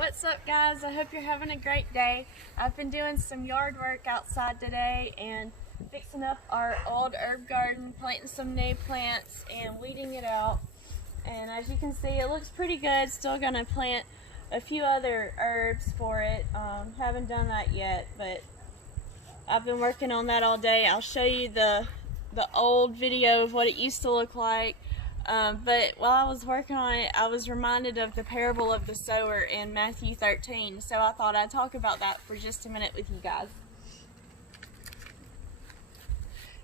What's up, guys? I hope you're having a great day. I've been doing some yard work outside today and fixing up our old herb garden, planting some new plants and weeding it out. And as you can see, it looks pretty good. Still gonna plant a few other herbs for it. Haven't done that yet, but I've been working on that all day. I'll show you the old video of what it used to look like. But while I was working on it, I was reminded of the parable of the sower in Matthew 13. So I thought I'd talk about that for just a minute with you guys.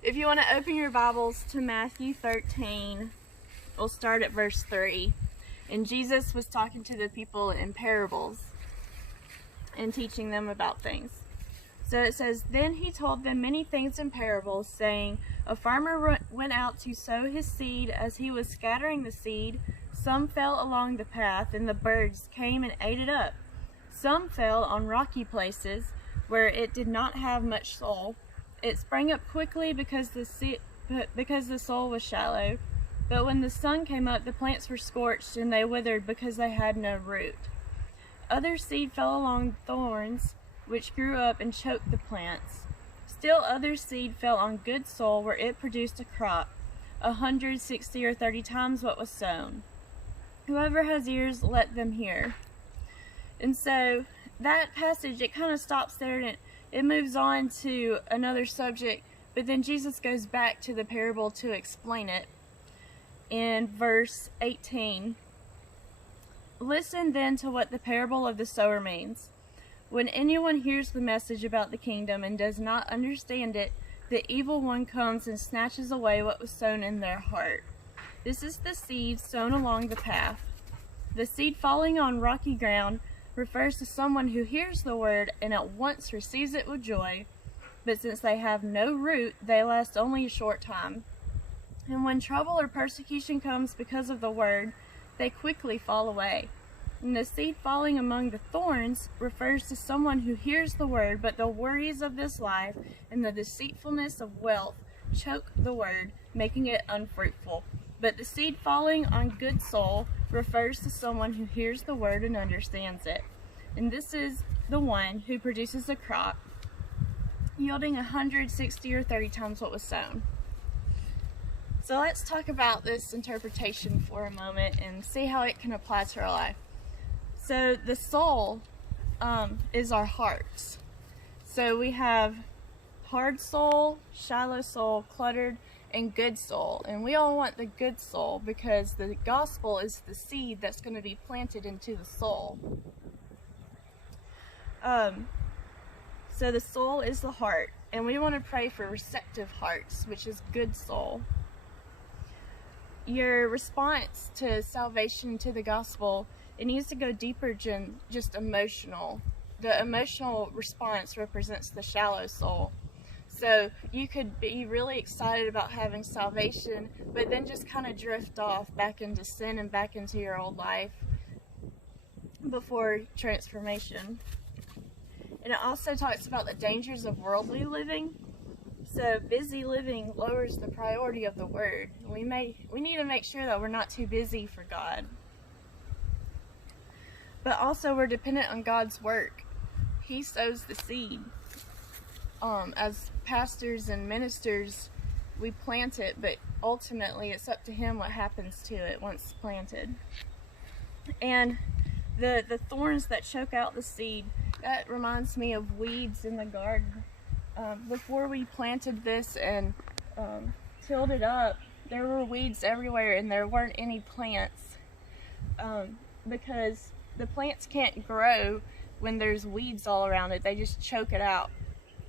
If you want to open your Bibles to Matthew 13, we'll start at verse 3. And Jesus was talking to the people in parables and teaching them about things. So it says, "Then he told them many things in parables, saying, A farmer went out to sow his seed. As he was scattering the seed, some fell along the path, and the birds came and ate it up. Some fell on rocky places, where it did not have much soil. It sprang up quickly because the soil was shallow. But when the sun came up, the plants were scorched, and they withered because they had no root. Other seed fell along thorns, which grew up and choked the plants. Still other seed fell on good soil, where it produced a crop, 100, 60, or 30 times what was sown. Whoever has ears, let them hear." And so that passage, it kind of stops there and it moves on to another subject, but then Jesus goes back to the parable to explain it in verse 18. "Listen then to what the parable of the sower means. When anyone hears the message about the kingdom and does not understand it, the evil one comes and snatches away what was sown in their heart. This is the seed sown along the path. The seed falling on rocky ground refers to someone who hears the word and at once receives it with joy, but since they have no root, they last only a short time. And when trouble or persecution comes because of the word, they quickly fall away. And the seed falling among the thorns refers to someone who hears the word, but the worries of this life and the deceitfulness of wealth choke the word, making it unfruitful. But the seed falling on good soil refers to someone who hears the word and understands it. And this is the one who produces a crop, yielding 100, 60, or 30 times what was sown." So let's talk about this interpretation for a moment and see how it can apply to our life. So the soul is our hearts. So we have hard soul, shallow soul, cluttered, and good soul. And we all want the good soul because the gospel is the seed that's going to be planted into the soul. So the soul is the heart. And we want to pray for receptive hearts, which is good soul. Your response to salvation, to the gospel, it needs to go deeper than just emotional. The emotional response represents the shallow soul. So you could be really excited about having salvation, but then just kind of drift off back into sin and back into your old life before transformation. And it also talks about the dangers of worldly living. So busy living lowers the priority of the word. We need to make sure that we're not too busy for God. But also we're dependent on God's work. He sows the seed. As pastors and ministers, we plant it, but ultimately it's up to Him what happens to it once planted. And the thorns that choke out the seed, that reminds me of weeds in the garden. Before we planted this and tilled it up, there were weeds everywhere and there weren't any plants because the plants can't grow when there's weeds all around it. They just choke it out.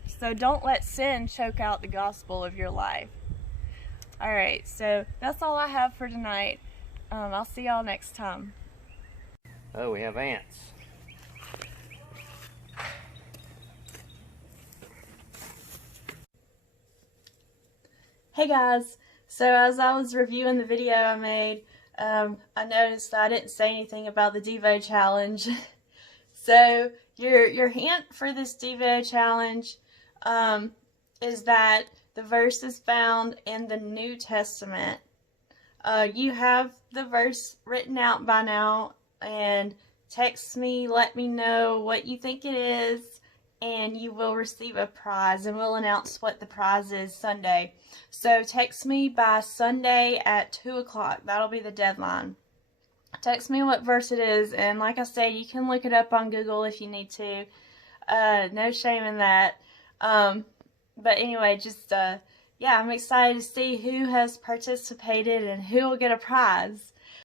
So don't let sin choke out the gospel of your life. Alright, so that's all I have for tonight. I'll see y'all next time. Oh, we have ants. Hey guys, so as I was reviewing the video I made, I noticed I didn't say anything about the Devo Challenge. So your hint for this Devo Challenge is that the verse is found in the New Testament. You have the verse written out by now, and Text me, let me know what you think it is, and you will receive a prize, and we'll announce what the prize is Sunday. So text me by Sunday at 2 o'clock. That'll be the deadline. Text me what verse it is, and like I said, you can look it up on Google if you need to. No shame in that. But anyway, just, yeah, I'm excited to see who has participated and who will get a prize.